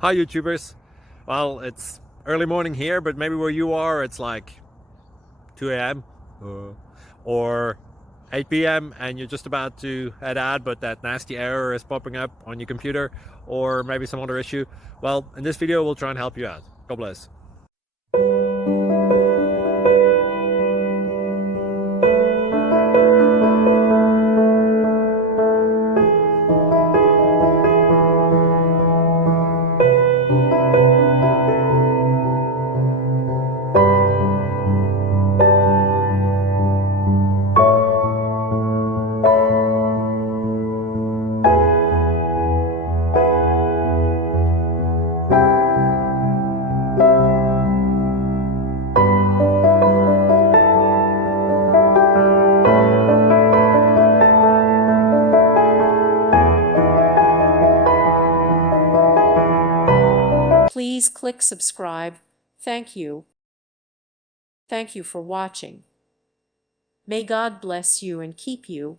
Hi YouTubers. Well, it's early morning here, but maybe where you are it's like 2 a.m. Or 8 p.m. and you're just about to head out, but that nasty error is popping up on your computer, or maybe some other issue. Well, in this video we'll try and help you out. God bless. Please click subscribe. Thank you. Thank you for watching. May God bless you and keep you.